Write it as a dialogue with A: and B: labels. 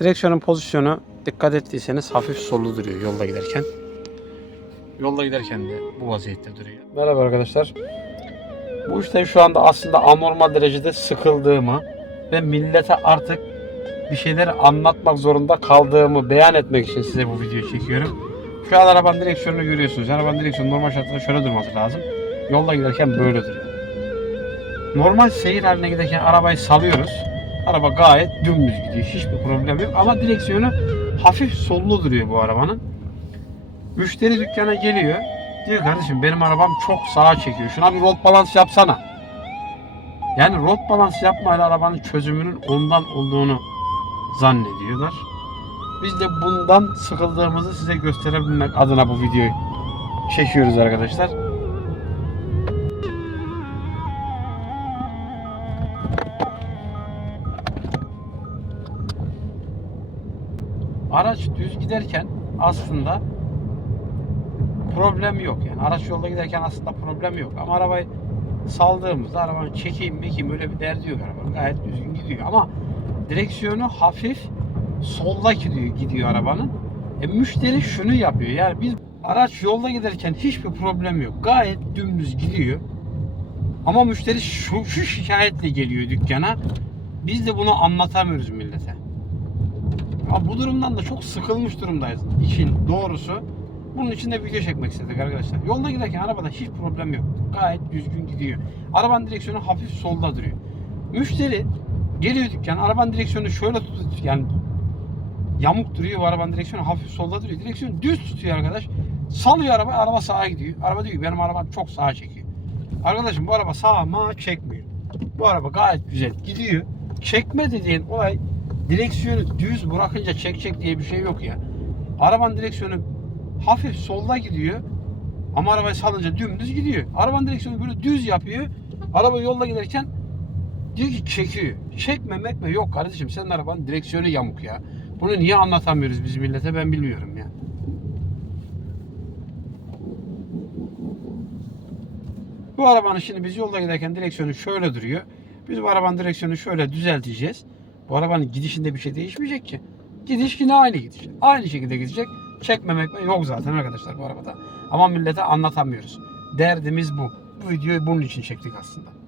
A: Direksiyonun pozisyonu dikkat ettiyseniz hafif sollu duruyor yolda giderken. Yolda giderken de bu vaziyette duruyor. Merhaba arkadaşlar. Bu işte şu anda aslında anormal derecede sıkıldığımı ve millete artık bir şeyleri anlatmak zorunda kaldığımı beyan etmek için size bu videoyu çekiyorum. Şu an arabanın direksiyonunu görüyorsunuz. Arabanın direksiyonu normal şartlarda şöyle durması lazım. Yolda giderken böyle duruyor. Normal seyir haline giderken arabayı salıyoruz. Araba gayet dümdüz gidiyor. Hiçbir problem yok. Ama direksiyonu hafif sollu duruyor bu arabanın. Müşteri dükkana geliyor. Diyor kardeşim benim arabam çok sağa çekiyor. Şuna bir rot balans yapsana. Yani rot balans yapmayla arabanın çözümünün ondan olduğunu zannediyorlar. Biz de bundan sıkıldığımızı size gösterebilmek adına bu videoyu çekiyoruz arkadaşlar. Araç düz giderken aslında problem yok yani. Araç yolda giderken aslında problem yok. Ama arabayı saldığımızda arabanın çekeyim mekeyim öyle bir derdi yok arabanın. Gayet düzgün gidiyor. Ama direksiyonu hafif solda gidiyor, gidiyor arabanın. E, müşteri şunu yapıyor. Yani biz araç yolda giderken hiçbir problem yok. Gayet dümdüz gidiyor. Ama müşteri şu, şu şikayetle geliyor dükkana. Biz de bunu anlatamıyoruz millete. Ya bu durumdan da çok sıkılmış durumdayız. İşin doğrusu. Bunun için de video çekmek istedik arkadaşlar. Yolda giderken arabada hiç problem yok. Gayet düzgün gidiyor. Arabanın direksiyonu hafif solda duruyor. Müşteri geliyor dükkan arabanın direksiyonu şöyle tutuyor. Yani yamuk duruyor bu arabanın direksiyonu hafif solda duruyor. Direksiyonu düz tutuyor arkadaş. Salıyor araba, araba sağa gidiyor. Araba diyor ki benim arabam çok sağa çekiyor. Arkadaşım bu araba sağa ma çekmiyor. Bu araba gayet güzel gidiyor. Çekme dediğin olay direksiyonu düz bırakınca çekecek diye bir şey yok ya. Arabanın direksiyonu hafif solda gidiyor. Ama arabayı salınca dümdüz gidiyor. Arabanın direksiyonu böyle düz yapıyor. Araba yolda giderken diyor ki çekiyor. Çekme mekme yok kardeşim senin arabanın direksiyonu yamuk ya. Bunu niye anlatamıyoruz biz millete ben bilmiyorum ya. Bu arabanın şimdi biz yolda giderken direksiyonu şöyle duruyor. Biz bu arabanın direksiyonu şöyle düzelteceğiz. Bu arabanın gidişinde bir şey değişmeyecek ki. Gidiş yine aynı gidiş. Aynı şekilde gidecek. Çekmemek yok zaten arkadaşlar bu arabada. Ama millete anlatamıyoruz. Derdimiz bu. Bu videoyu bunun için çektik aslında.